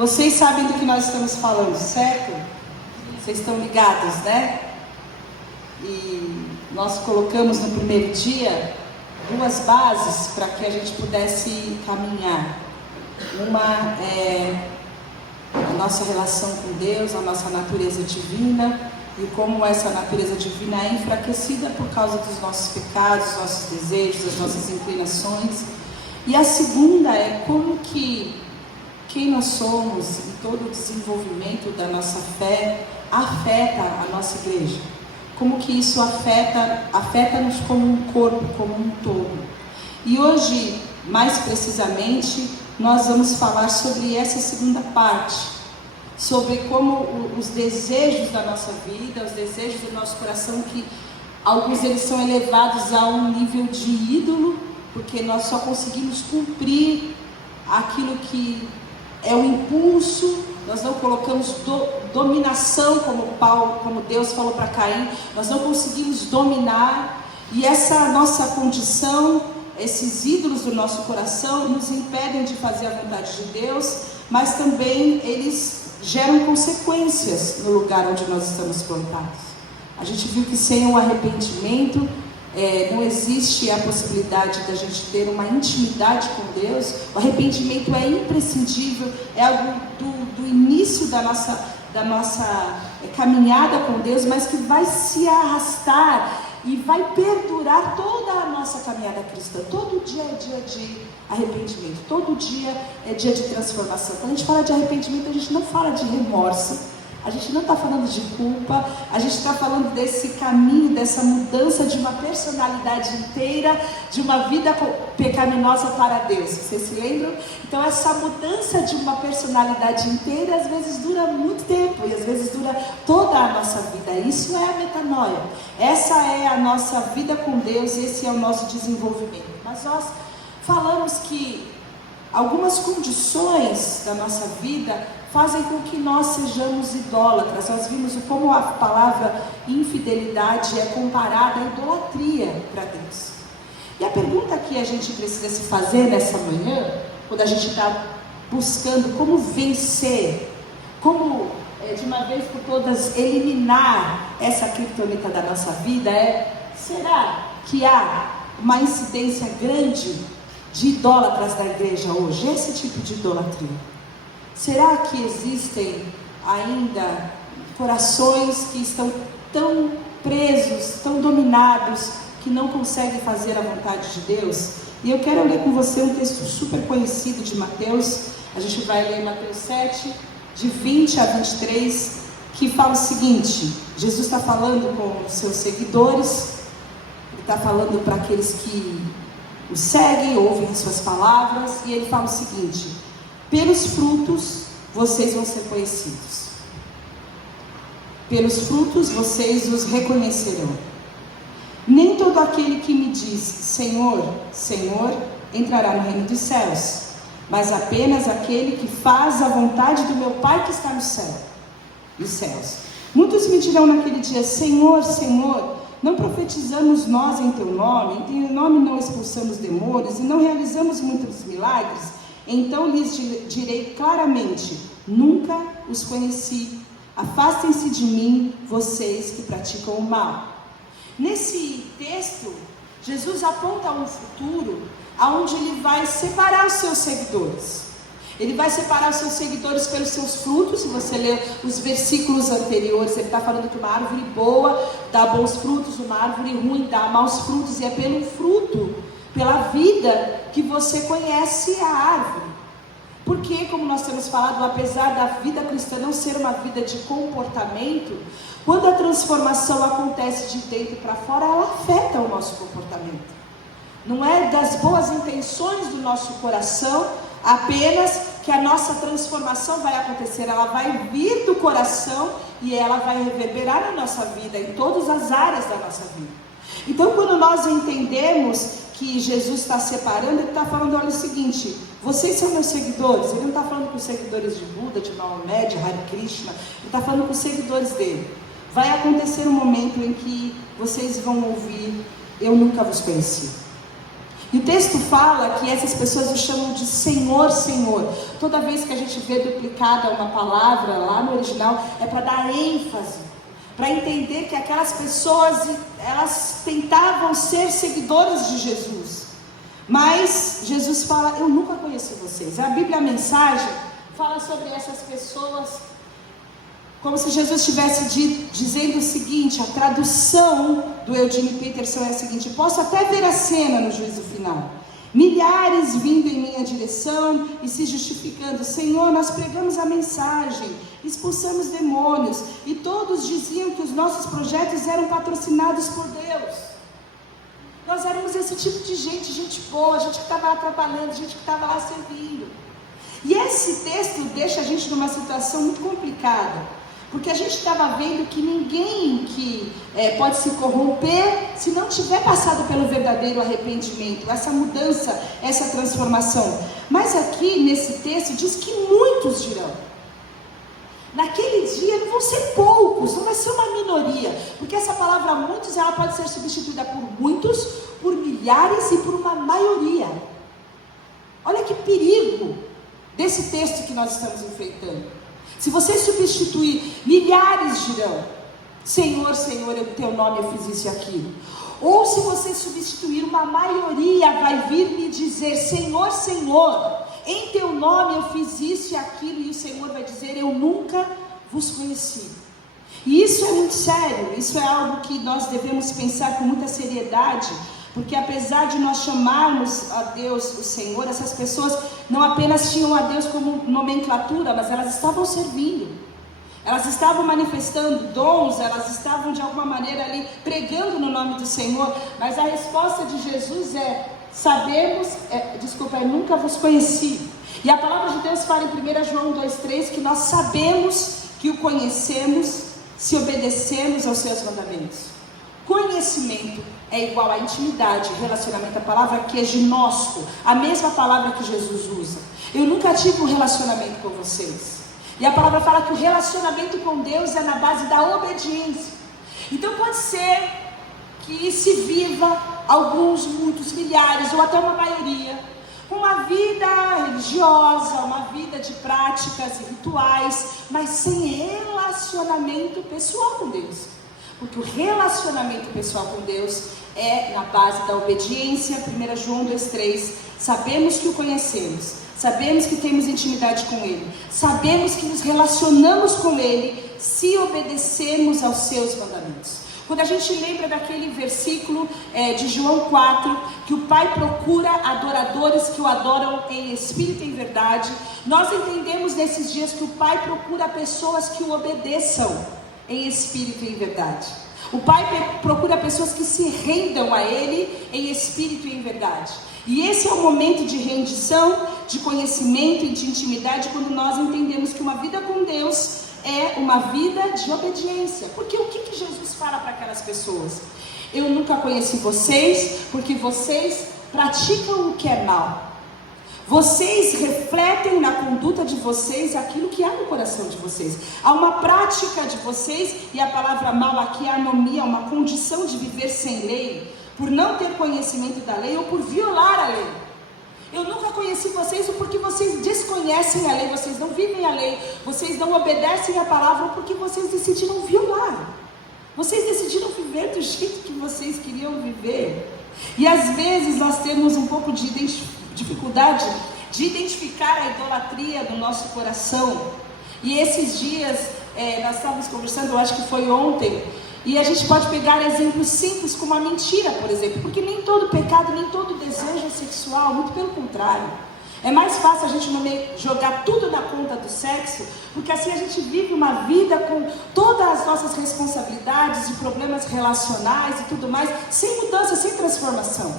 Vocês sabem do que nós estamos falando, certo? Vocês estão ligados, né? E nós colocamos no primeiro dia duas bases para que a gente pudesse caminhar. Uma é a nossa relação com Deus, a nossa natureza divina, e como essa natureza divina é enfraquecida por causa dos nossos pecados, dos nossos desejos, das nossas inclinações. E a segunda é como que quem nós somos e todo o desenvolvimento da nossa fé afeta a nossa igreja. Como que isso afeta-nos como um corpo, como um todo. E hoje, mais precisamente, nós vamos falar sobre essa segunda parte, sobre como os desejos da nossa vida, os desejos do nosso coração, que alguns deles são elevados a um nível de ídolo, porque nós só conseguimos cumprir aquilo que é o impulso. Nós não colocamos dominação, como Deus falou para Caim. Nós não conseguimos dominar, e essa nossa condição, esses ídolos do nosso coração nos impedem de fazer a vontade de Deus, mas também eles geram consequências no lugar onde nós estamos plantados. A gente viu que sem o arrependimento não existe a possibilidade da gente ter uma intimidade com Deus. O arrependimento é imprescindível, é algo do início da nossa caminhada com Deus, mas que vai se arrastar e vai perdurar toda a nossa caminhada cristã. Todo dia é dia de arrependimento, todo dia é dia de transformação. Quando a gente fala de arrependimento, a gente não fala de remorso, a gente não está falando de culpa, a gente está falando desse caminho, dessa mudança de uma personalidade inteira, de uma vida pecaminosa para Deus. Vocês se lembram? Então essa mudança de uma personalidade inteira às vezes dura muito tempo, e às vezes dura toda a nossa vida. Isso é a metanoia, essa é a nossa vida com Deus, esse é o nosso desenvolvimento. Mas nós falamos que algumas condições da nossa vida fazem com que nós sejamos idólatras. Nós vimos como a palavra infidelidade é comparada à idolatria para Deus. E a pergunta que a gente precisa se fazer nessa manhã, quando a gente está buscando como vencer, como de uma vez por todas eliminar essa criptonita da nossa vida, será que há uma incidência grande de idólatras da igreja hoje? Esse tipo de idolatria. Será que existem ainda corações que estão tão presos, tão dominados, que não conseguem fazer a vontade de Deus? E eu quero ler com você um texto super conhecido de Mateus. A gente vai ler Mateus 7, de 20 a 23, que fala o seguinte: Jesus está falando com os seus seguidores, ele está falando para aqueles que o seguem, ouvem as suas palavras, e ele fala o seguinte: pelos frutos vocês vão ser conhecidos. Pelos frutos vocês os reconhecerão. Nem todo aquele que me diz Senhor, Senhor, entrará no reino dos céus, mas apenas aquele que faz a vontade do meu Pai que está no céu, nos céus. Muitos me dirão naquele dia: Senhor, Senhor, não profetizamos nós em teu nome, em teu nome não expulsamos demônios e não realizamos muitos milagres? Então lhes direi claramente: nunca os conheci. Afastem-se de mim, vocês que praticam o mal. Nesse texto, Jesus aponta um futuro onde ele vai separar os seus seguidores. Ele vai separar os seus seguidores pelos seus frutos. Se você ler os versículos anteriores, ele está falando que uma árvore boa dá bons frutos, uma árvore ruim dá maus frutos, e é pelo fruto, pela vida, que você conhece a árvore. Porque, como nós temos falado, apesar da vida cristã não ser uma vida de comportamento, quando a transformação acontece de dentro para fora, ela afeta o nosso comportamento. Não é das boas intenções do nosso coração apenas que a nossa transformação vai acontecer, ela vai vir do coração e ela vai reverberar na nossa vida, em todas as áreas da nossa vida. Então, quando nós entendemos que Jesus está separando, ele está falando: olha o seguinte, vocês são meus seguidores. Ele não está falando com os seguidores de Buda, de Maomé, de Hare Krishna, ele está falando com os seguidores dele. Vai acontecer um momento em que vocês vão ouvir: eu nunca vos conheci. E o texto fala que essas pessoas o chamam de Senhor, Senhor. Toda vez que a gente vê duplicada uma palavra lá no original, é para dar ênfase, para entender que aquelas pessoas, elas tentavam ser seguidores de Jesus. Mas Jesus fala, eu nunca conheci vocês. A Bíblia, a mensagem, fala sobre essas pessoas como se Jesus estivesse dizendo o seguinte, a tradução do Eugene Peterson é a seguinte: posso até ver a cena no juízo final, milhares vindo em minha direção e se justificando, Senhor, nós pregamos a mensagem, expulsamos demônios, e todos diziam que os nossos projetos eram patrocinados por Deus. Nós éramos esse tipo de gente boa, gente que estava lá trabalhando, gente que estava lá servindo. E esse texto deixa a gente numa situação muito complicada, porque a gente estava vendo que ninguém que pode se corromper se não tiver passado pelo verdadeiro arrependimento, essa mudança, essa transformação. Mas aqui nesse texto diz que muitos dirão. Naquele dia não vão ser poucos, não vai ser uma minoria, porque essa palavra muitos, ela pode ser substituída por muitos, por milhares e por uma maioria. Olha que perigo desse texto que nós estamos enfrentando. Se você substituir, milhares dirão, Senhor, Senhor, em teu nome eu fiz isso e aquilo. Ou se você substituir, uma maioria vai vir me dizer, Senhor, Senhor, em teu nome eu fiz isso e aquilo, e o Senhor vai dizer, eu nunca vos conheci. E isso é muito sério, isso é algo que nós devemos pensar com muita seriedade, porque apesar de nós chamarmos a Deus o Senhor, essas pessoas não apenas tinham a Deus como nomenclatura, mas elas estavam servindo, elas estavam manifestando dons, elas estavam de alguma maneira ali pregando no nome do Senhor. Mas a resposta de Jesus é, eu nunca vos conheci. E a palavra de Deus fala em 1 João 2,3 que nós sabemos que o conhecemos se obedecemos aos seus mandamentos. Conhecimento é igual a intimidade, relacionamento. A palavra aqui é ginosco, a mesma palavra que Jesus usa. Eu nunca tive um relacionamento com vocês. E a palavra fala que o relacionamento com Deus é na base da obediência. Então pode ser que se viva alguns, muitos, milhares ou até uma maioria, uma vida religiosa, uma vida de práticas e rituais, mas sem relacionamento pessoal com Deus. Porque o relacionamento pessoal com Deus é na base da obediência. 1 João 2,3, sabemos que o conhecemos, sabemos que temos intimidade com Ele, sabemos que nos relacionamos com Ele se obedecemos aos seus mandamentos. Quando a gente lembra daquele versículo de João 4, que o Pai procura adoradores que o adoram em espírito e em verdade, nós entendemos nesses dias que o Pai procura pessoas que o obedeçam em espírito e em verdade. O Pai procura pessoas que se rendam a Ele em espírito e em verdade. E esse é o momento de rendição, de conhecimento e de intimidade, quando nós entendemos que uma vida com Deus é uma vida de obediência. Porque o que Jesus fala para aquelas pessoas? Eu nunca conheci vocês, porque vocês praticam o que é mal. Vocês refletem na conduta de vocês aquilo que há no coração de vocês. Há uma prática de vocês, e a palavra mal aqui é anomia, uma condição de viver sem lei, por não ter conhecimento da lei ou por violar a lei. Eu nunca conheci vocês porque vocês desconhecem a lei, vocês não vivem a lei, vocês não obedecem a palavra porque vocês decidiram violar. Vocês decidiram viver do jeito que vocês queriam viver. E às vezes nós temos um pouco de dificuldade de identificar a idolatria do nosso coração. E esses dias nós estávamos conversando, eu acho que foi ontem, e a gente pode pegar exemplos simples como a mentira, por exemplo, porque nem todo pecado, nem todo desejo é sexual, muito pelo contrário. É mais fácil a gente jogar tudo na conta do sexo, porque assim a gente vive uma vida com todas as nossas responsabilidades e problemas relacionais e tudo mais, sem mudança, sem transformação.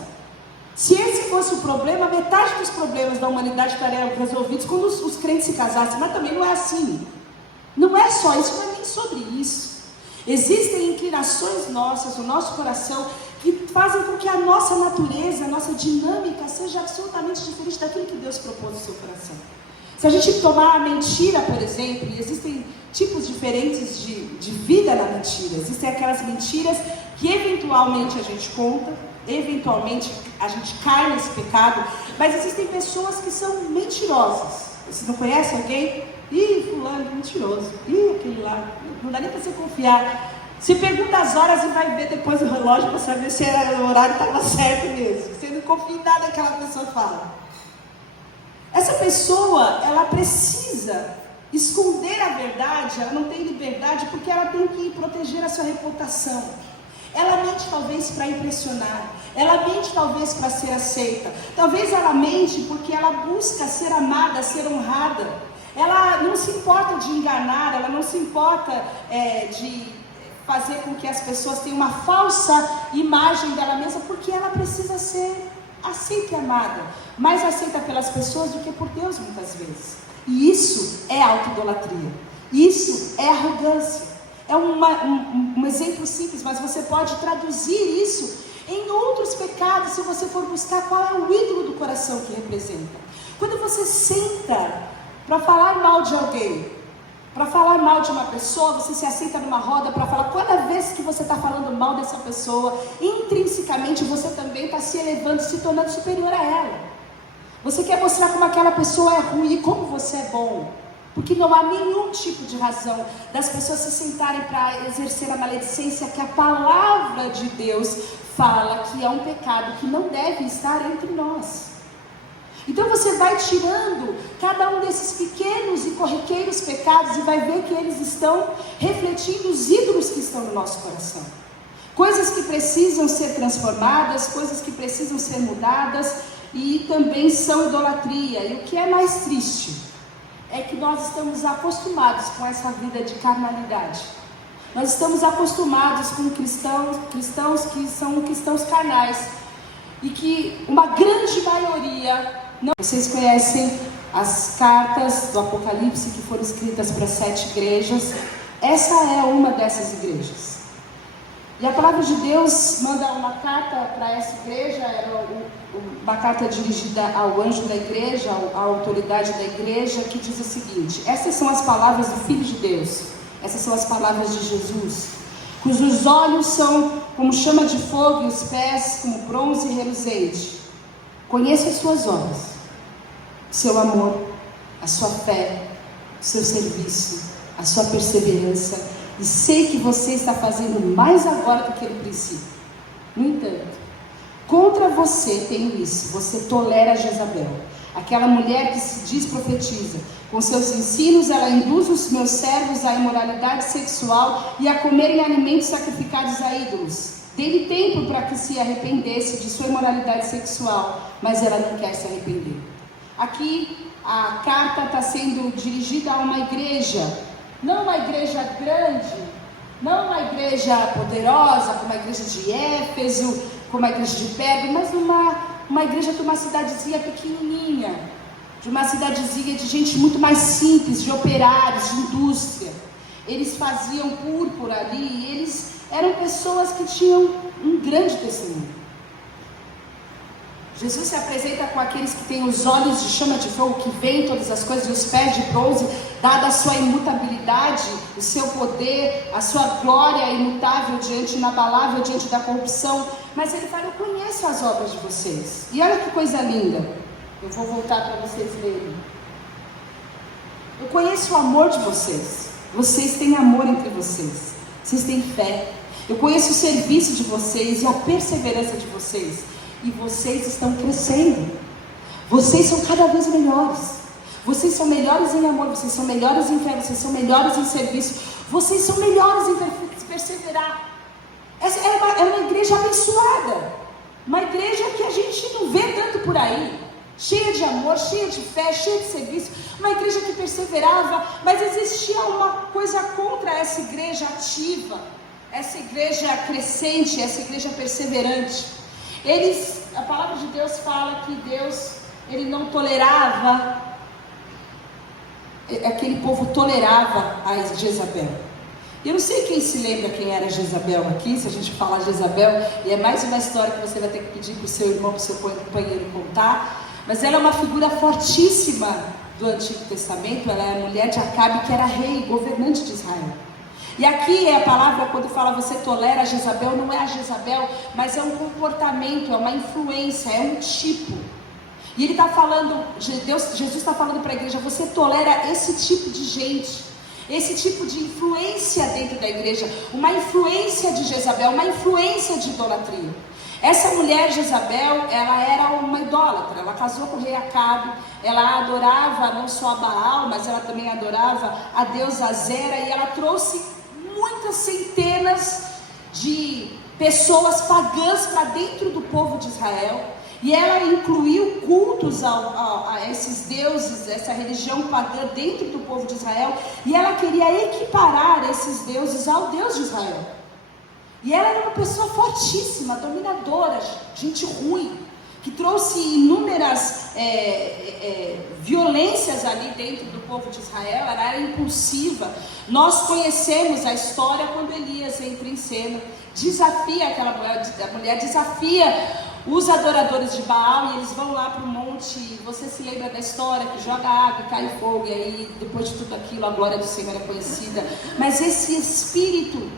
Se esse fosse o problema, metade dos problemas da humanidade estariam resolvidos quando os crentes se casassem, mas também não é assim. Não é só isso, não é nem sobre isso. Existem inclinações nossas, no nosso coração, que fazem com que a nossa natureza, a nossa dinâmica seja absolutamente diferente daquilo que Deus propôs no seu coração. Se a gente tomar a mentira, por exemplo, e existem tipos diferentes de vida na mentira. Existem aquelas mentiras que eventualmente a gente conta, eventualmente a gente cai nesse pecado, mas existem pessoas que são mentirosas. Você não conhece alguém? Ih, fulano, mentiroso. Ih, aquele lá, não dá nem para você confiar. Se pergunta as horas e vai ver depois o relógio para saber se o horário estava certo mesmo. Você não confia em nada que aquela pessoa fala. Essa pessoa, ela precisa esconder a verdade, ela não tem liberdade porque ela tem que proteger a sua reputação. Ela mente talvez para impressionar, ela mente talvez para ser aceita, talvez ela mente porque ela busca ser amada, ser honrada. Ela não se importa de enganar, ela não se importa de fazer com que as pessoas tenham uma falsa imagem dela mesma, porque ela precisa ser aceita e amada, mais aceita pelas pessoas do que por Deus muitas vezes. E isso é autoidolatria, isso é arrogância. É um exemplo simples, mas você pode traduzir isso em outros pecados se você for buscar qual é o ídolo do coração que representa. Quando você senta para falar mal de alguém, para falar mal de uma pessoa, você se assenta numa roda para falar, cada vez que você está falando mal dessa pessoa, intrinsecamente você também está se elevando, se tornando superior a ela. Você quer mostrar como aquela pessoa é ruim e como você é bom. Porque não há nenhum tipo de razão das pessoas se sentarem para exercer a maledicência que a palavra de Deus fala que é um pecado que não deve estar entre nós. Então você vai tirando cada um desses pequenos e corriqueiros pecados e vai ver que eles estão refletindo os ídolos que estão no nosso coração. Coisas que precisam ser transformadas, coisas que precisam ser mudadas e também são idolatria. E o que é mais triste é que nós estamos acostumados com essa vida de carnalidade. Nós estamos acostumados com cristãos que são cristãos carnais. E que uma grande maioria não... Vocês conhecem as cartas do Apocalipse que foram escritas para 7 igrejas. Essa é uma dessas igrejas. E a palavra de Deus manda uma carta para essa igreja, era uma carta dirigida ao anjo da igreja, à autoridade da igreja, que diz o seguinte: essas são as palavras do Filho de Deus, essas são as palavras de Jesus, cujos olhos são como chama de fogo e os pés como bronze reluzente. Conheço as suas obras, o seu amor, a sua fé, o seu serviço, a sua perseverança, e sei que você está fazendo mais agora do que no princípio. No entanto, contra você tenho isso: você tolera Jezabel, aquela mulher que se diz profetiza. Com seus ensinos ela induz os meus servos à imoralidade sexual e a comerem alimentos sacrificados a ídolos. Dei-lhe tempo para que se arrependesse de sua imoralidade sexual, mas ela não quer se arrepender. Aqui a carta está sendo dirigida a uma igreja, não uma igreja grande, não uma igreja poderosa, como a igreja de Éfeso, como a igreja de Pérgamo, mas uma igreja de uma cidadezinha pequenininha, de uma cidadezinha de gente muito mais simples, de operários, de indústria. Eles faziam púrpura ali, e eles eram pessoas que tinham um grande testemunho. Jesus se apresenta com aqueles que têm os olhos de chama de fogo, que veem todas as coisas, e os pés de bronze, dada a sua imutabilidade, o seu poder, a sua glória imutável, inabalável diante da corrupção. Mas ele fala: eu conheço as obras de vocês. E olha que coisa linda, eu vou voltar para vocês verem. Eu conheço o amor de vocês, vocês têm amor entre vocês, vocês têm fé. Eu conheço o serviço de vocês e a perseverança de vocês. E vocês estão crescendo. Vocês são cada vez melhores. Vocês são melhores em amor, vocês são melhores em fé, vocês são melhores em serviço, vocês são melhores em perseverar. Essa é uma igreja abençoada, uma igreja que a gente não vê tanto por aí, cheia de amor, cheia de fé, cheia de serviço, uma igreja que perseverava. Mas existia uma coisa contra essa igreja ativa, essa igreja crescente, essa igreja perseverante. A palavra de Deus fala que Deus, ele não tolerava, aquele povo tolerava a Jezabel. Eu não sei quem se lembra quem era Jezabel aqui, se a gente falar Jezabel, e é mais uma história que você vai ter que pedir para o seu irmão, para o seu companheiro contar, mas ela é uma figura fortíssima do Antigo Testamento. Ela é a mulher de Acabe, que era rei, governante de Israel. E aqui é a palavra, quando fala você tolera a Jezabel, não é a Jezabel, mas é um comportamento, é uma influência, é um tipo. E ele está falando, Jesus está falando para a igreja, você tolera esse tipo de gente, esse tipo de influência dentro da igreja, uma influência de Jezabel, uma influência de idolatria. Essa mulher Jezabel, ela era uma idólatra, ela casou com o rei Acabe, ela adorava não só a Baal, mas ela também adorava a deusa Azera, e ela trouxe muitas centenas de pessoas pagãs para dentro do povo de Israel, e ela incluiu cultos a esses deuses, essa religião pagã dentro do povo de Israel, e ela queria equiparar esses deuses ao Deus de Israel. E ela era uma pessoa fortíssima, dominadora, gente ruim, que trouxe inúmeras violências ali dentro do povo de Israel. Ela era impulsiva. Nós conhecemos a história quando Elias entra em cena, desafia aquela mulher, desafia os adoradores de Baal, e eles vão lá para o monte. Você se lembra da história que joga água, cai fogo, e aí depois de tudo aquilo a glória do Senhor é conhecida. Mas esse espírito,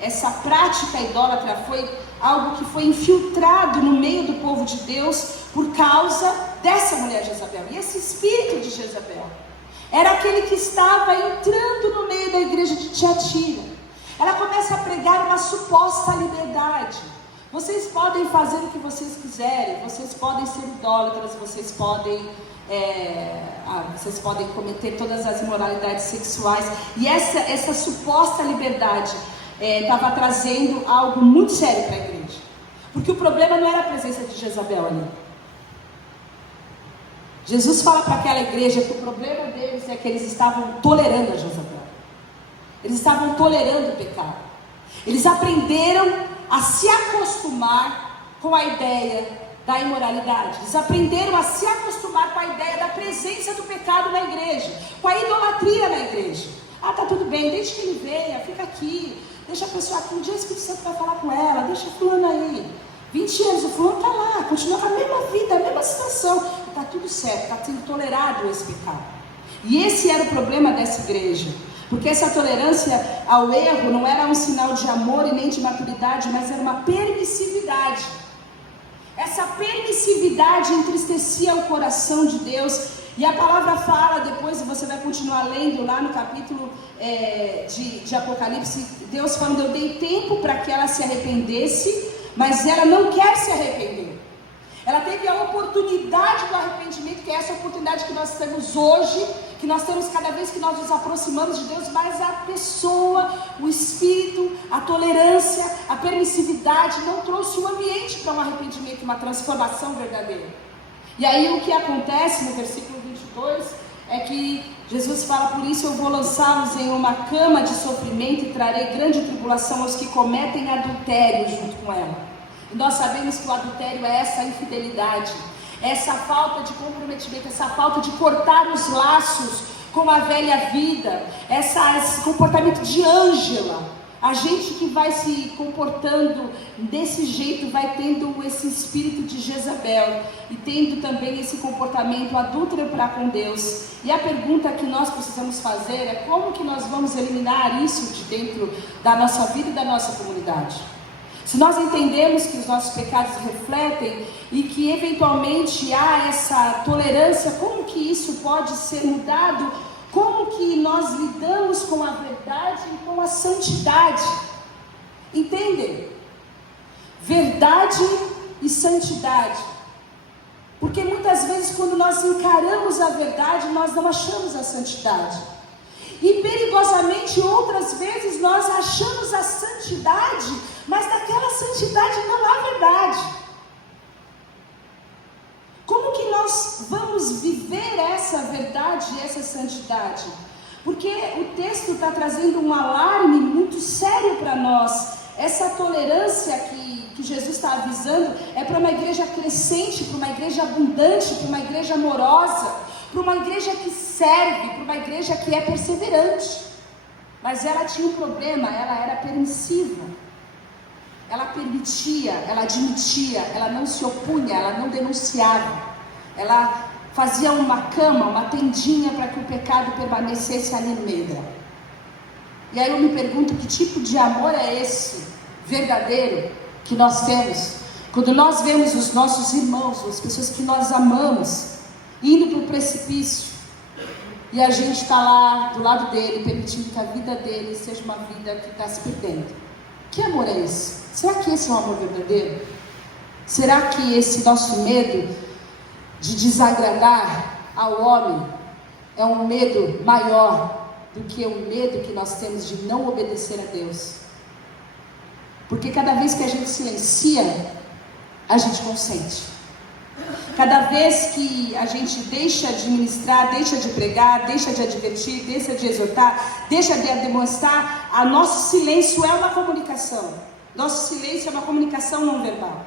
essa prática idólatra foi algo que foi infiltrado no meio do povo de Deus por causa dessa mulher Jezabel. E esse espírito de Jezabel era aquele que estava entrando no meio da igreja de Tiatira. Ela começa a pregar uma suposta liberdade. Vocês podem fazer o que vocês quiserem, vocês podem ser idólatras, vocês podem cometer todas as imoralidades sexuais. E essa suposta liberdade estava trazendo algo muito sério para a igreja, porque o problema não era a presença de Jezabel ali. Jesus fala para aquela igreja que o problema deles é que eles estavam tolerando a Jezabel, eles estavam tolerando o pecado, eles aprenderam a se acostumar com a ideia da imoralidade, eles aprenderam a se acostumar com a ideia da presença do pecado na igreja, com a idolatria na igreja. Tá tudo bem, deixa que ele venha, fica aqui, deixa a pessoa aqui, um dia o Espírito Santo vai falar com ela, deixa a fulana aí, 20 anos, o fulano está lá, continua com a mesma vida, a mesma situação, está tudo certo, está sendo tolerado esse pecado. E esse era o problema dessa igreja, porque essa tolerância ao erro não era um sinal de amor e nem de maturidade, mas era uma permissividade. Essa permissividade entristecia o coração de Deus. E a palavra fala, depois você vai continuar lendo lá no capítulo de Apocalipse, Deus falando, eu dei tempo para que ela se arrependesse, mas ela não quer se arrepender. Ela teve a oportunidade do arrependimento, que é essa oportunidade que nós temos hoje, que nós temos cada vez que nós nos aproximamos de Deus, mas a pessoa, o espírito, a tolerância, a permissividade não trouxe o ambiente para um arrependimento, uma transformação verdadeira. E aí o que acontece no versículo 22 é que Jesus fala, por isso eu vou lançá-los em uma cama de sofrimento e trarei grande tribulação aos que cometem adultério junto com ela. E nós sabemos que o adultério é essa infidelidade, essa falta de comprometimento, essa falta de cortar os laços com a velha vida, esse comportamento de Ângela. A gente que vai se comportando desse jeito vai tendo esse espírito de Jezabel e tendo também esse comportamento adúltero para com Deus. E a pergunta que nós precisamos fazer é como que nós vamos eliminar isso de dentro da nossa vida e da nossa comunidade? Se nós entendemos que os nossos pecados refletem e que eventualmente há essa tolerância, como que isso pode ser mudado? Como que nós lidamos com a verdade e com a santidade? Entendem? Verdade e santidade. Porque muitas vezes quando nós encaramos a verdade, nós não achamos a santidade. E perigosamente outras vezes nós achamos a santidade, mas naquela santidade não há verdade. Como que nós vamos viver essa verdade e essa santidade? Porque o texto está trazendo um alarme muito sério para nós. Essa tolerância que Jesus está avisando é para uma igreja crescente, para uma igreja abundante, para uma igreja amorosa, para uma igreja que serve, para uma igreja que é perseverante. Mas ela tinha um problema, ela era permissiva. Ela permitia, ela admitia, ela não se opunha, ela não denunciava. Ela fazia uma cama, uma tendinha para que o pecado permanecesse ali no meio dela. E aí eu me pergunto, que tipo de amor é esse verdadeiro que nós temos quando nós vemos os nossos irmãos, as pessoas que nós amamos, indo para o precipício, e a gente está lá do lado dele, permitindo que a vida dele seja uma vida que está se perdendo. Que amor é esse? Será que esse é um amor verdadeiro? Será que esse nosso medo de desagradar ao homem é um medo maior do que o medo que nós temos de não obedecer a Deus? Porque cada vez que a gente silencia, a gente consente. Cada vez que a gente deixa de ministrar, deixa de pregar, deixa de advertir, deixa de exortar, deixa de demonstrar, a nosso silêncio é uma comunicação. Nosso silêncio é uma comunicação não verbal.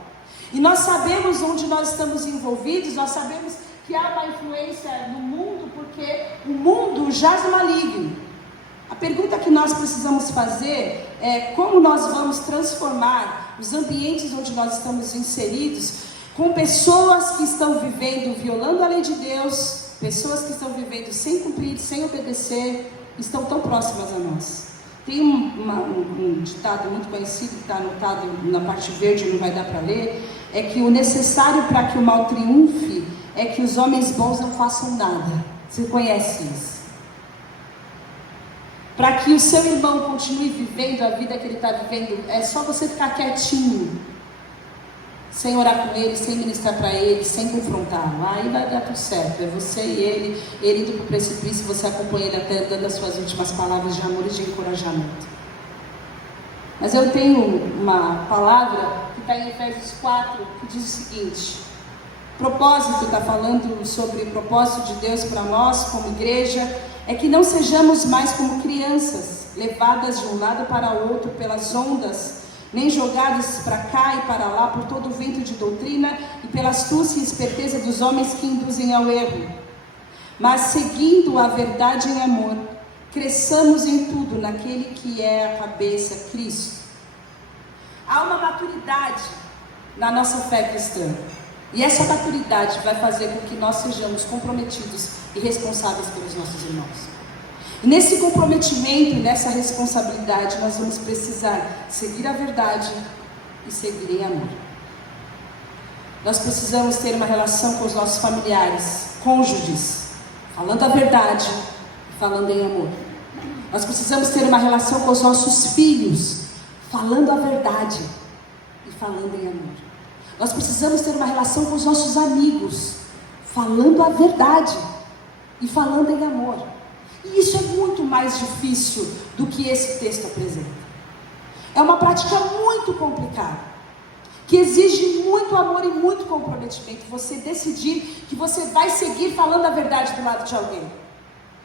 E nós sabemos onde nós estamos envolvidos, nós sabemos que há uma influência no mundo, porque o mundo jaz no maligno. A pergunta que nós precisamos fazer é como nós vamos transformar os ambientes onde nós estamos inseridos com pessoas que estão vivendo, violando a lei de Deus, pessoas que estão vivendo sem cumprir, sem obedecer, estão tão próximas a nós. Tem um ditado muito conhecido, que está anotado na parte verde, não vai dar para ler, é que o necessário para que o mal triunfe é que os homens bons não façam nada. Você conhece isso? Para que o seu irmão continue vivendo a vida que ele está vivendo, é só você ficar quietinho, sem orar com ele, sem ministrar para ele, sem confrontá-lo. Aí vai dar tudo certo. É você e ele indo para o precipício, você acompanha ele até dando as suas últimas palavras de amor e de encorajamento. Mas eu tenho uma palavra que está em Efésios 4, que diz o seguinte: propósito, está falando sobre o propósito de Deus para nós como igreja, é que não sejamos mais como crianças, levadas de um lado para o outro pelas ondas, nem jogadas para cá e para lá por todo o vento de doutrina e pela astúcia e esperteza dos homens que induzem ao erro. Mas seguindo a verdade em amor, cresçamos em tudo naquele que é a cabeça, Cristo. Há uma maturidade na nossa fé cristã. E essa maturidade vai fazer com que nós sejamos comprometidos e responsáveis pelos nossos irmãos. E nesse comprometimento, nessa responsabilidade, nós vamos precisar seguir a verdade e seguir em amor. Nós precisamos ter uma relação com os nossos familiares, cônjuges, falando a verdade e falando em amor. Nós precisamos ter uma relação com os nossos filhos, falando a verdade e falando em amor. Nós precisamos ter uma relação com os nossos amigos, falando a verdade e falando em amor. E isso é muito mais difícil do que esse texto apresenta. É uma prática muito complicada, que exige muito amor e muito comprometimento. Você decidir que você vai seguir falando a verdade do lado de alguém,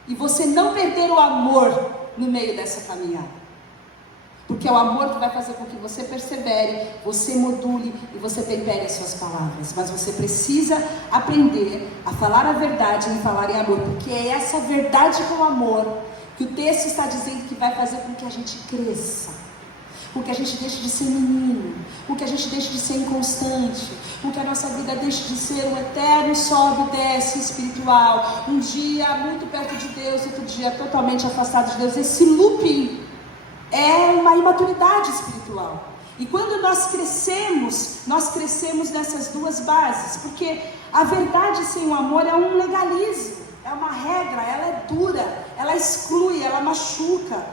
e você não perder o amor no meio dessa caminhada. Porque é o amor que vai fazer com que você persevere, você module e você tempere as suas palavras. Mas você precisa aprender a falar a verdade e falar em amor. Porque é essa verdade com amor que o texto está dizendo que vai fazer com que a gente cresça. Com que a gente deixe de ser menino. Com que a gente deixe de ser inconstante. Com que a nossa vida deixe de ser um eterno sobe e desce espiritual. Um dia muito perto de Deus, outro dia totalmente afastado de Deus. Esse looping é uma imaturidade espiritual. E quando nós crescemos nessas duas bases. Porque a verdade sem o amor é um legalismo, é uma regra, ela é dura, ela exclui, ela machuca.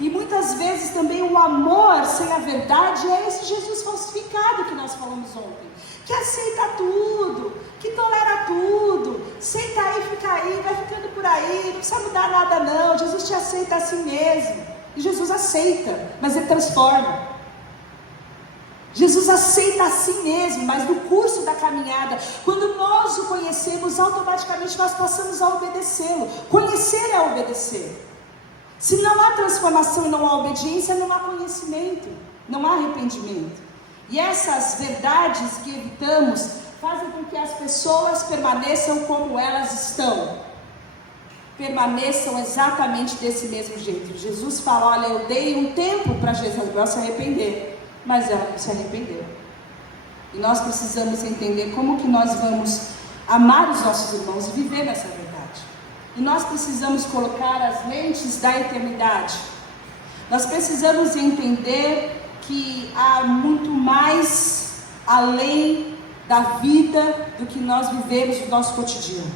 E muitas vezes também o amor sem a verdade é esse Jesus falsificado que nós falamos ontem, que aceita tudo, que tolera tudo, senta aí, fica aí, vai ficando por aí, não precisa mudar nada não, Jesus te aceita assim mesmo. E Jesus aceita, mas Ele transforma. Jesus aceita a si mesmo, mas no curso da caminhada, quando nós o conhecemos, automaticamente nós passamos a obedecê-lo. Conhecer é obedecer. Se não há transformação e não há obediência, não há conhecimento, não há arrependimento. E essas verdades que evitamos fazem com que as pessoas permaneçam como elas estão. Permaneçam exatamente desse mesmo jeito. Jesus fala, olha, eu dei um tempo para Jezabel se arrepender, mas ela não se arrependeu. E nós precisamos entender como que nós vamos amar os nossos irmãos e viver nessa verdade. E nós precisamos colocar as lentes da eternidade. Nós precisamos entender que há muito mais além da vida do que nós vivemos no nosso cotidiano.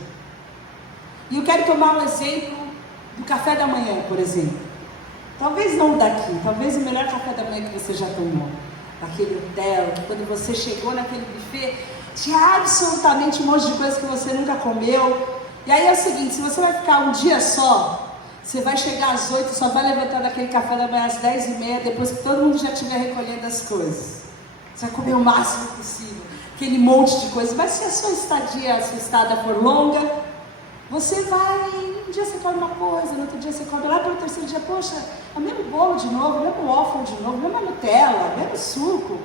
E eu quero tomar um exemplo do café da manhã, por exemplo. Talvez não daqui, talvez o melhor café da manhã que você já tomou. Aquele hotel, que quando você chegou naquele buffet, tinha absolutamente um monte de coisa que você nunca comeu. E aí é o seguinte, se você vai ficar um dia só, você vai chegar às 8, só vai levantar daquele café da manhã às 10h30, depois que todo mundo já estiver recolhendo as coisas. Você vai comer o máximo possível, aquele monte de coisa. Mas se a sua estada for longa, você vai, um dia você come uma coisa, no outro dia você come, lá pelo terceiro dia, poxa, é o mesmo bolo de novo, o mesmo waffle de novo, a mesma Nutella, o mesmo suco.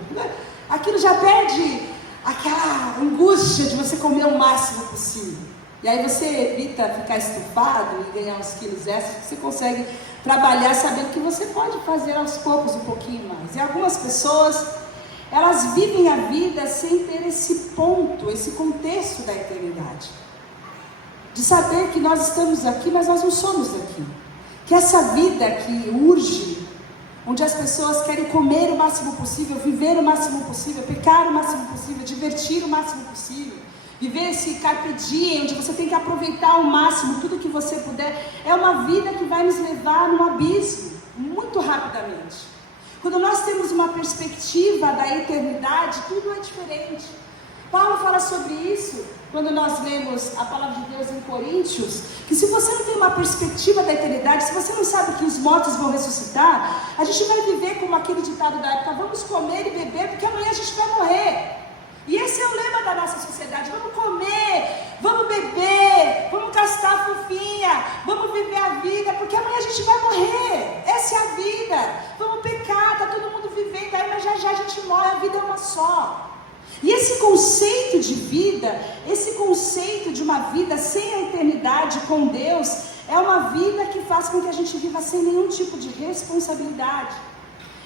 Aquilo já perde aquela angústia de você comer o máximo possível. E aí você evita ficar estufado e ganhar uns quilos extras, você consegue trabalhar sabendo que você pode fazer aos poucos um pouquinho mais. E algumas pessoas, elas vivem a vida sem ter esse ponto, esse contexto da eternidade. De saber que nós estamos aqui, mas nós não somos daqui. Que essa vida que urge, onde as pessoas querem comer o máximo possível, viver o máximo possível, pecar o máximo possível, divertir o máximo possível, viver esse carpe diem, onde você tem que aproveitar ao máximo tudo que você puder, é uma vida que vai nos levar num abismo, muito rapidamente. Quando nós temos uma perspectiva da eternidade, tudo é diferente. Paulo fala sobre isso, quando nós lemos a palavra de Deus em Coríntios, que se você não tem uma perspectiva da eternidade, se você não sabe que os mortos vão ressuscitar, a gente vai viver como aquele ditado da época, vamos comer e beber, porque amanhã a gente vai morrer. E esse é o lema da nossa sociedade, vamos comer, vamos beber, vamos castar fofinha, vamos viver a vida, porque amanhã a gente vai morrer, essa é a vida, vamos pecar, está todo mundo vivendo, aí mas já já a gente morre, a vida é uma só. E esse conceito de vida, esse conceito de uma vida sem a eternidade com Deus, é uma vida que faz com que a gente viva sem nenhum tipo de responsabilidade.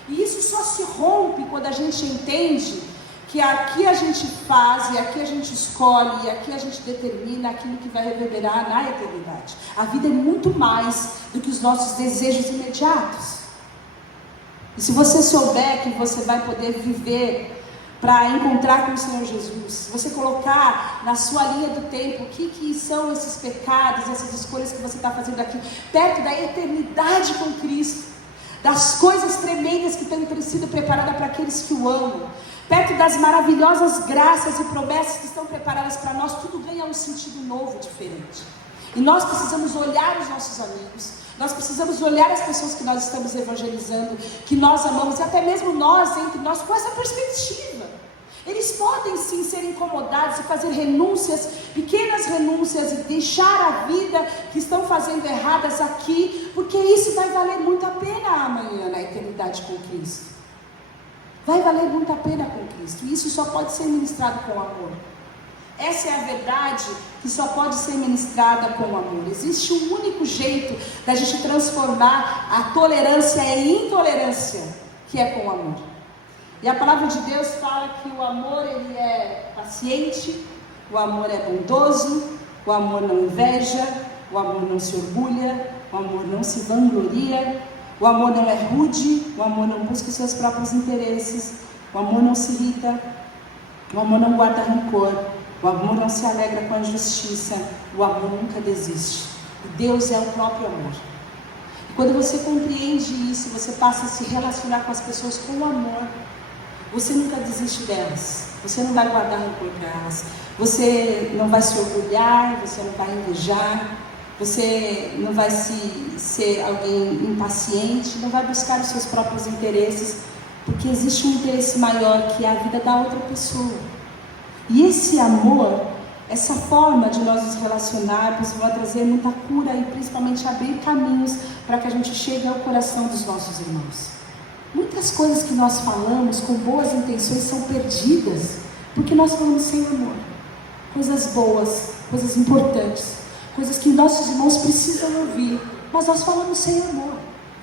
E isso só se rompe quando a gente entende que aqui a gente faz, e aqui a gente escolhe, e aqui a gente determina aquilo que vai reverberar na eternidade. A vida é muito mais do que os nossos desejos imediatos. E se você souber que você vai poder viver para encontrar com o Senhor Jesus, se você colocar na sua linha do tempo o que são esses pecados, essas escolhas que você está fazendo aqui, perto da eternidade com Cristo, das coisas tremendas que têm sido preparadas para aqueles que o amam, perto das maravilhosas graças e promessas que estão preparadas para nós, tudo ganha um sentido novo, diferente. E nós precisamos olhar os nossos amigos, nós precisamos olhar as pessoas que nós estamos evangelizando, que nós amamos, e até mesmo nós, entre nós, com essa perspectiva. Eles podem sim ser incomodados e fazer renúncias, pequenas renúncias, e deixar a vida que estão fazendo erradas aqui, porque isso vai valer muito a pena amanhã na eternidade com Cristo. Vai valer muito a pena com Cristo, e isso só pode ser ministrado com amor. Essa é a verdade que só pode ser ministrada com amor. Existe um único jeito da gente transformar a tolerância em intolerância, que é com amor. E a palavra de Deus fala que o amor ele é paciente, o amor é bondoso, o amor não inveja, o amor não se orgulha, o amor não se vangloria, o amor não é rude, o amor não busca os seus próprios interesses, o amor não se irrita, o amor não guarda rancor, o amor não se alegra com a injustiça, o amor nunca desiste. E Deus é o próprio amor. E quando você compreende isso, você passa a se relacionar com as pessoas com amor. Você nunca desiste delas, você não vai guardar rancor para elas, você não vai se orgulhar, você não vai invejar, você não vai ser alguém impaciente, não vai buscar os seus próprios interesses, porque existe um interesse maior que é a vida da outra pessoa. E esse amor, essa forma de nós nos relacionarmos vai trazer muita cura e principalmente abrir caminhos para que a gente chegue ao coração dos nossos irmãos. Muitas coisas que nós falamos com boas intenções são perdidas, porque nós falamos sem amor. Coisas boas, coisas importantes, coisas que nossos irmãos precisam ouvir, mas nós falamos sem amor.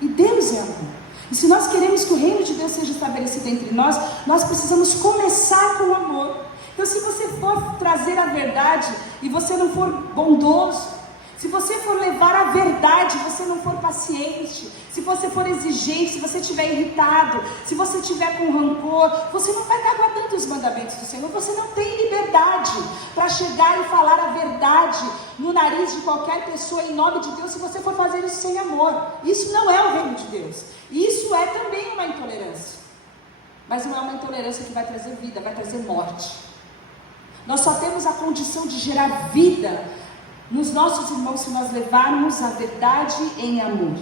E Deus é amor. E se nós queremos que o reino de Deus seja estabelecido entre nós, nós precisamos começar com o amor. Então se você for trazer a verdade e você não for bondoso, Se você for levar a verdade, você não for paciente, se você for exigente, se você estiver irritado, se você estiver com rancor, você não vai estar guardando os mandamentos do Senhor. Você não tem liberdade para chegar e falar a verdade no nariz de qualquer pessoa em nome de Deus, se você for fazer isso sem amor. Isso não é o reino de Deus. Isso é também uma intolerância. Mas não é uma intolerância que vai trazer vida, vai trazer morte. Nós só temos a condição de gerar vida nos nossos irmãos se nós levarmos a verdade em amor.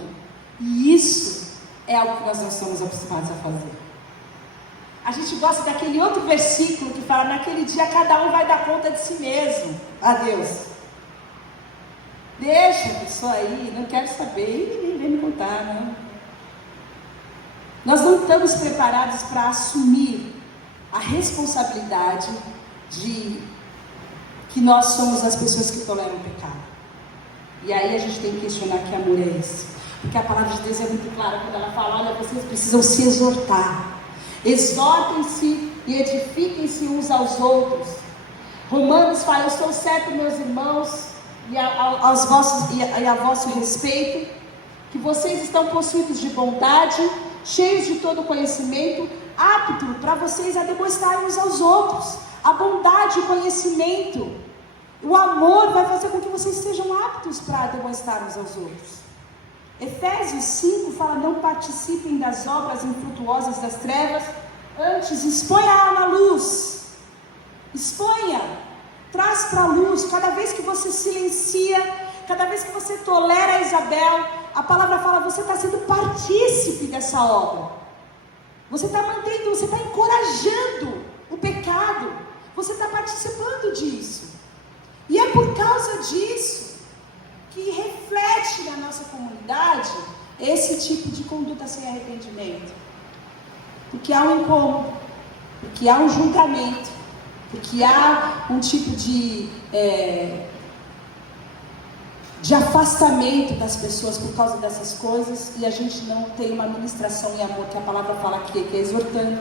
E isso é algo que nós não estamos acostumados a fazer. A gente gosta daquele outro versículo que fala: naquele dia cada um vai dar conta de si mesmo a Deus. Deixa a pessoa aí, não quero saber, ninguém vem me contar, não. Nós não estamos preparados para assumir a responsabilidade de que nós somos as pessoas que toleram o pecado. E aí a gente tem que questionar que amor é esse. Porque a palavra de Deus é muito clara quando ela fala: olha, vocês precisam se exortar. Exortem-se e edifiquem-se uns aos outros. Romanos fala: eu estou certo, meus irmãos, e a vosso respeito, que vocês estão possuídos de bondade, cheios de todo conhecimento, apto para vocês a demonstrarem uns aos outros. A bondade, o conhecimento, o amor vai fazer com que vocês sejam aptos para demonstrar uns aos outros. Efésios 5 fala: não participem das obras infrutuosas das trevas, antes exponha na luz. Exponha, traz para a luz. Cada vez que você silencia, cada vez que você tolera a Isabel, a palavra fala: você está sendo partícipe dessa obra. Você está mantendo, você está encorajando o pecado. Você está participando disso. E é por causa disso que reflete na nossa comunidade esse tipo de conduta sem arrependimento. Porque há um incômodo, porque há um julgamento, porque há um tipo de afastamento das pessoas por causa dessas coisas, e a gente não tem uma ministração em amor, que a palavra fala aqui, que é exortando,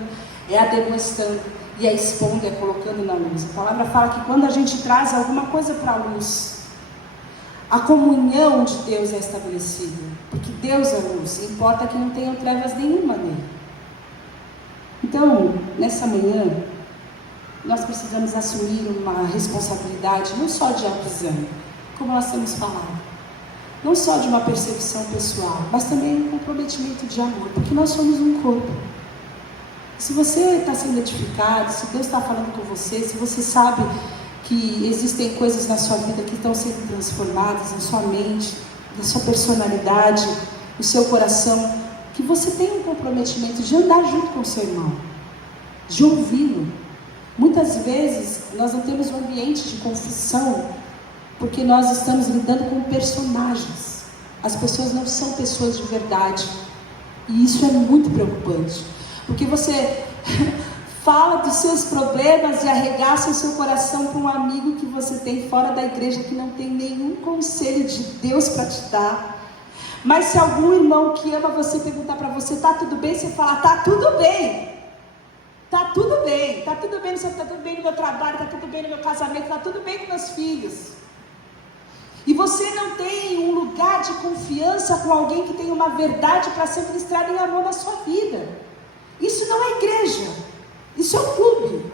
é ademoestando, e é expondo, é colocando na luz. A palavra fala que quando a gente traz alguma coisa para a luz, a comunhão de Deus é estabelecida, porque Deus é luz, importa que não tenham trevas nenhuma nele. Então, nessa manhã, nós precisamos assumir uma responsabilidade, não só de autoexame, como nós temos falado, não só de uma percepção pessoal, mas também um comprometimento de amor, porque nós somos um corpo. Se você está sendo edificado, se Deus está falando com você, se você sabe que existem coisas na sua vida que estão sendo transformadas, na sua mente, na sua personalidade, no seu coração, que você tem um comprometimento de andar junto com o seu irmão, de ouvi-lo. Muitas vezes nós não temos um ambiente de confissão, porque nós estamos lidando com personagens. As pessoas não são pessoas de verdade, e isso é muito preocupante. Porque você fala dos seus problemas e arregaça o seu coração para um amigo que você tem fora da igreja, que não tem nenhum conselho de Deus para te dar. Mas se algum irmão que ama você perguntar para você: está tudo bem? Você fala: está tudo bem. Está tudo bem. Está tudo bem, está tudo bem no meu trabalho, está tudo bem no meu casamento, está tudo bem com meus filhos. E você não tem um lugar de confiança com alguém que tem uma verdade para ser ministrada em amor na sua vida. Isso não é igreja, isso é um clube.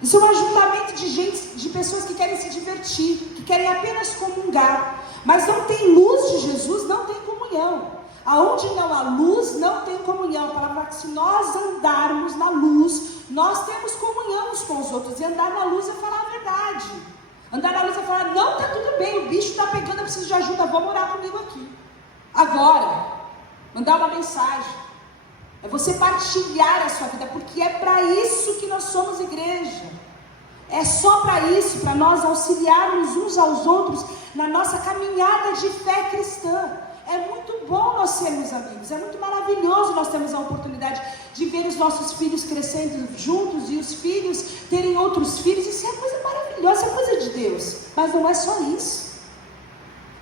Isso é um ajuntamento de gente, de pessoas que querem se divertir, que querem apenas comungar, mas não tem luz de Jesus, não tem comunhão. Aonde não há luz, não tem comunhão. A palavra fala que se nós andarmos na luz, nós temos comunhão uns com os outros. E andar na luz é falar a verdade. Andar na luz é falar: não, está tudo bem, o bicho está pegando, eu preciso de ajuda, vamos orar comigo aqui. Agora, mandar uma mensagem. É você partilhar a sua vida, porque é para isso que nós somos igreja. É só para isso, para nós auxiliarmos uns aos outros na nossa caminhada de fé cristã. É muito bom nós sermos amigos, é muito maravilhoso nós termos a oportunidade de ver os nossos filhos crescendo juntos e os filhos terem outros filhos. Isso é coisa maravilhosa, é coisa de Deus, mas não é só isso.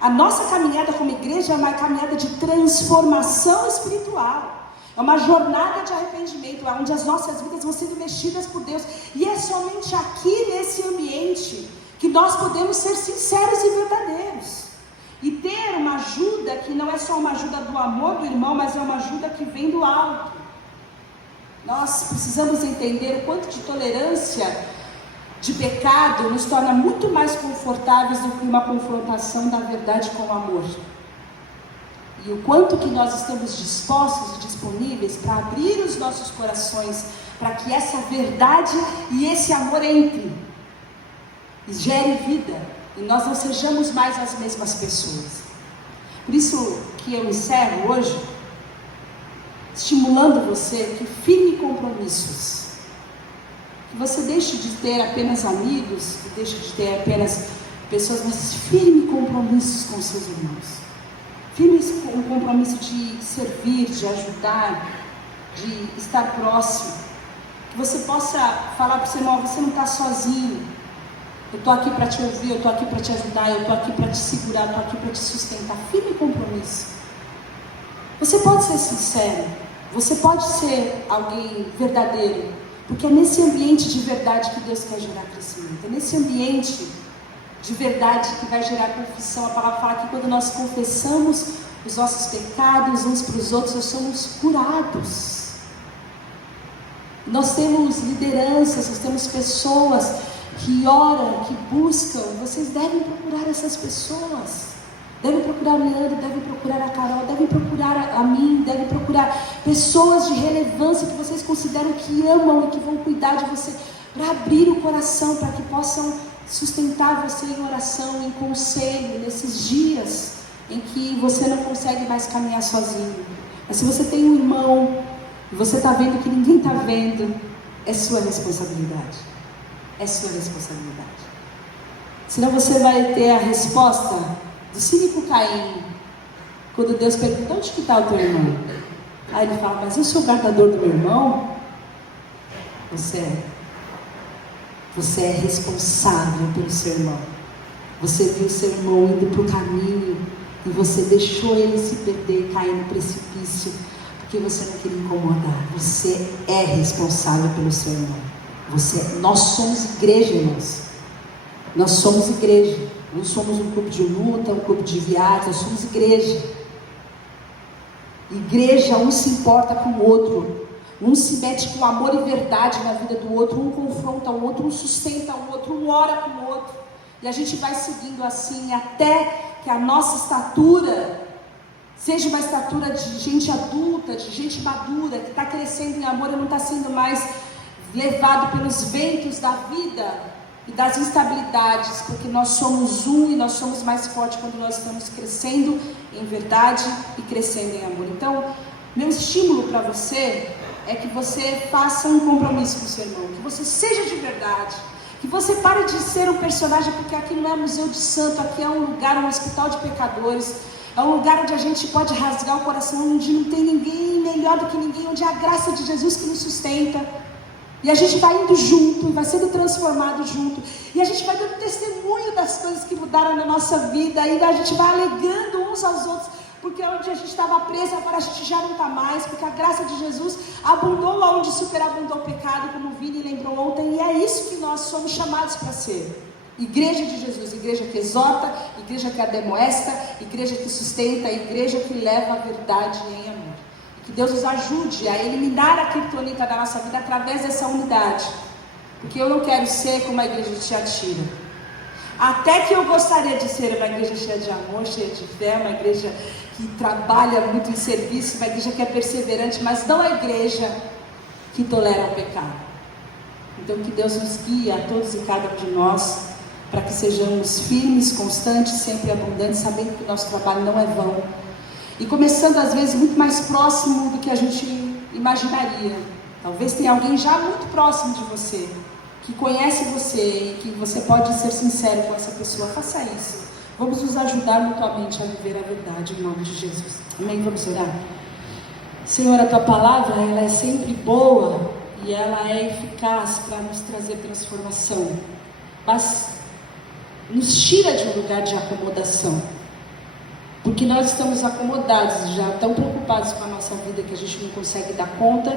A nossa caminhada como igreja é uma caminhada de transformação espiritual. É uma jornada de arrependimento, onde as nossas vidas vão sendo mexidas por Deus. E é somente aqui nesse ambiente que nós podemos ser sinceros e verdadeiros. E ter uma ajuda que não é só uma ajuda do amor do irmão, mas é uma ajuda que vem do alto. Nós precisamos entender o quanto de tolerância de pecado nos torna muito mais confortáveis do que uma confrontação da verdade com o amor. E o quanto que nós estamos dispostos e disponíveis para abrir os nossos corações, para que essa verdade e esse amor entre e gere vida, e nós não sejamos mais as mesmas pessoas. Por isso que eu encerro hoje estimulando você que firme compromissos, que você deixe de ter apenas amigos, que deixe de ter apenas pessoas, mas firme compromissos com seus irmãos, firme um compromisso de servir, de ajudar, de estar próximo, que você possa falar para o seu irmão: você não está sozinho, eu estou aqui para te ouvir, eu estou aqui para te ajudar, eu estou aqui para te segurar, eu estou aqui para te sustentar. Firme compromisso. Você pode ser sincero, você pode ser alguém verdadeiro, porque é nesse ambiente de verdade que Deus quer gerar crescimento, é nesse ambiente de verdade que vai gerar confissão. A palavra fala que quando nós confessamos os nossos pecados uns para os outros, nós somos curados. Nós temos lideranças, nós temos pessoas que oram, que buscam. Vocês devem procurar essas pessoas, devem procurar o Leandro, devem procurar a Carol, devem procurar a mim, devem procurar pessoas de relevância que vocês consideram que amam e que vão cuidar de você, para abrir o coração, para que possam sustentar você em oração, em conselho, nesses dias em que você não consegue mais caminhar sozinho. Mas se você tem um irmão e você está vendo que ninguém está vendo, é sua responsabilidade. É sua responsabilidade. Senão você vai ter a resposta do cínico Caim, quando Deus pergunta: onde que está o teu irmão? Aí ele fala: mas eu sou o guardador do meu irmão? Você é responsável pelo seu irmão. Você viu seu irmão indo para o caminho e você deixou ele se perder, cair no precipício, porque você não queria incomodar. Você é responsável pelo seu irmão. Nós somos igreja, irmãos. Nós somos igreja. Não somos um grupo de luta, um grupo de viagem. Nós somos igreja. Igreja, um se importa com o outro. Um se mete com amor e verdade na vida do outro. Um confronta o outro, um sustenta o outro, um ora com o outro. E a gente vai seguindo assim até que a nossa estatura seja uma estatura de gente adulta, de gente madura, que está crescendo em amor e não está sendo mais levado pelos ventos da vida e das instabilidades, porque nós somos um e nós somos mais fortes quando nós estamos crescendo em verdade e crescendo em amor. Então, meu estímulo para você é que você faça um compromisso com o seu irmão, que você seja de verdade, que você pare de ser um personagem, porque aqui não é museu de santo, aqui é um lugar, um hospital de pecadores, é um lugar onde a gente pode rasgar o coração, onde não tem ninguém melhor do que ninguém, onde é a graça de Jesus que nos sustenta. E a gente vai indo junto, vai sendo transformado junto, e a gente vai dando testemunho das coisas que mudaram na nossa vida, e a gente vai alegrando uns aos outros, porque onde a gente estava preso, agora a gente já não está mais, porque a graça de Jesus abundou lá onde superabundou o pecado, como o Vini lembrou ontem, e é isso que nós somos chamados para ser. Igreja de Jesus, igreja que exorta, igreja que ademoesta, igreja que sustenta, igreja que leva a verdade em amor. Que Deus nos ajude a eliminar a criptonita da nossa vida através dessa unidade. Porque eu não quero ser como a igreja de Tiatira. Até que eu gostaria de ser uma igreja cheia de amor, cheia de fé, uma igreja que trabalha muito em serviço, uma igreja que é perseverante, mas não a igreja que tolera o pecado. Então que Deus nos guie a todos e cada um de nós, para que sejamos firmes, constantes, sempre abundantes, sabendo que o nosso trabalho não é vão. E começando às vezes muito mais próximo do que a gente imaginaria. Talvez tenha alguém já muito próximo de você, que conhece você e que você pode ser sincero com essa pessoa. Faça isso. Vamos nos ajudar mutuamente a viver a verdade em nome de Jesus. Amém? Vamos orar. Senhor, a Tua palavra, ela é sempre boa e ela é eficaz para nos trazer transformação. Mas nos tira de um lugar de acomodação. Porque nós estamos acomodados, já tão preocupados com a nossa vida que a gente não consegue dar conta,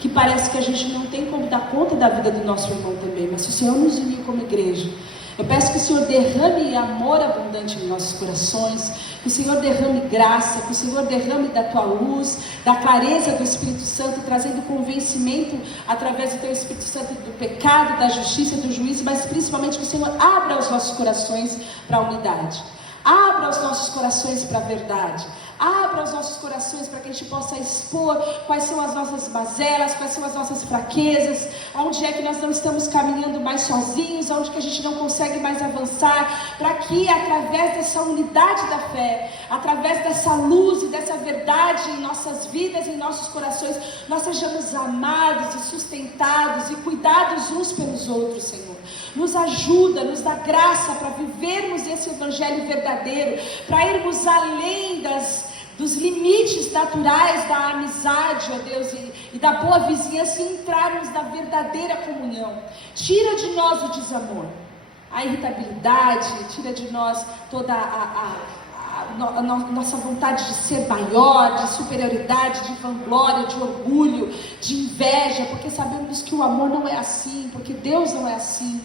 que parece que a gente não tem como dar conta da vida do nosso irmão também. Mas se o Senhor nos uniu como igreja, Eu peço que o Senhor derrame amor abundante em nossos corações, que o Senhor derrame graça, que o Senhor derrame da Tua luz, da clareza do Espírito Santo, trazendo convencimento através do Teu Espírito Santo do pecado, da justiça, do juízo, mas principalmente que o Senhor abra os nossos corações para a unidade. Abra os nossos corações para a verdade. Abra os nossos corações para que a gente possa expor quais são as nossas mazelas, quais são as nossas fraquezas, onde é que nós não estamos caminhando mais sozinhos, onde que a gente não consegue mais avançar, para que através dessa unidade da fé, através dessa luz e dessa verdade em nossas vidas, em nossos corações, nós sejamos amados e sustentados e cuidados uns pelos outros, Senhor. Nos ajuda, nos dá graça para vivermos esse evangelho verdadeiro, para irmos além dos limites naturais da amizade, ó Deus, e da boa vizinhança, e entrarmos na verdadeira comunhão. Tira de nós o desamor, a irritabilidade, tira de nós toda a nossa vontade de ser maior, de superioridade, de vanglória, de orgulho, de inveja, porque sabemos que o amor não é assim, porque Deus não é assim.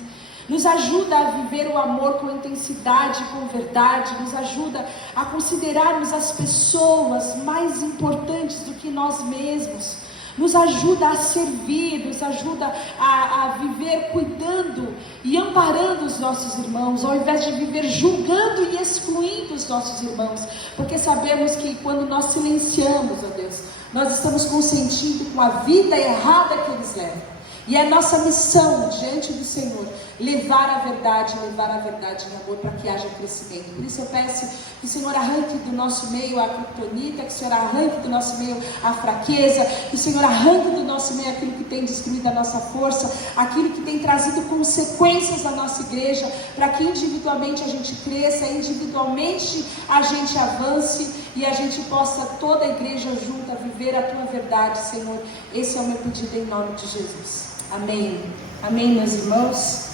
Nos ajuda a viver o amor com intensidade, com verdade. Nos ajuda a considerarmos as pessoas mais importantes do que nós mesmos. Nos ajuda a servir, nos ajuda a viver cuidando e amparando os nossos irmãos, ao invés de viver julgando e excluindo os nossos irmãos. Porque sabemos que quando nós silenciamos, ó Deus, nós estamos consentindo com a vida errada que eles levam. E é nossa missão diante do Senhor levar a verdade em amor, para que haja crescimento. Por isso eu peço que o Senhor arranque do nosso meio a criptonita, que o Senhor arranque do nosso meio a fraqueza, que o Senhor arranque do nosso meio aquilo que tem destruído a nossa força, aquilo que tem trazido consequências à nossa igreja, para que individualmente a gente cresça, individualmente a gente avance e a gente possa, toda a igreja junta, viver a Tua verdade, Senhor. Esse é o meu pedido em nome de Jesus. Amém. Amém, meus irmãos.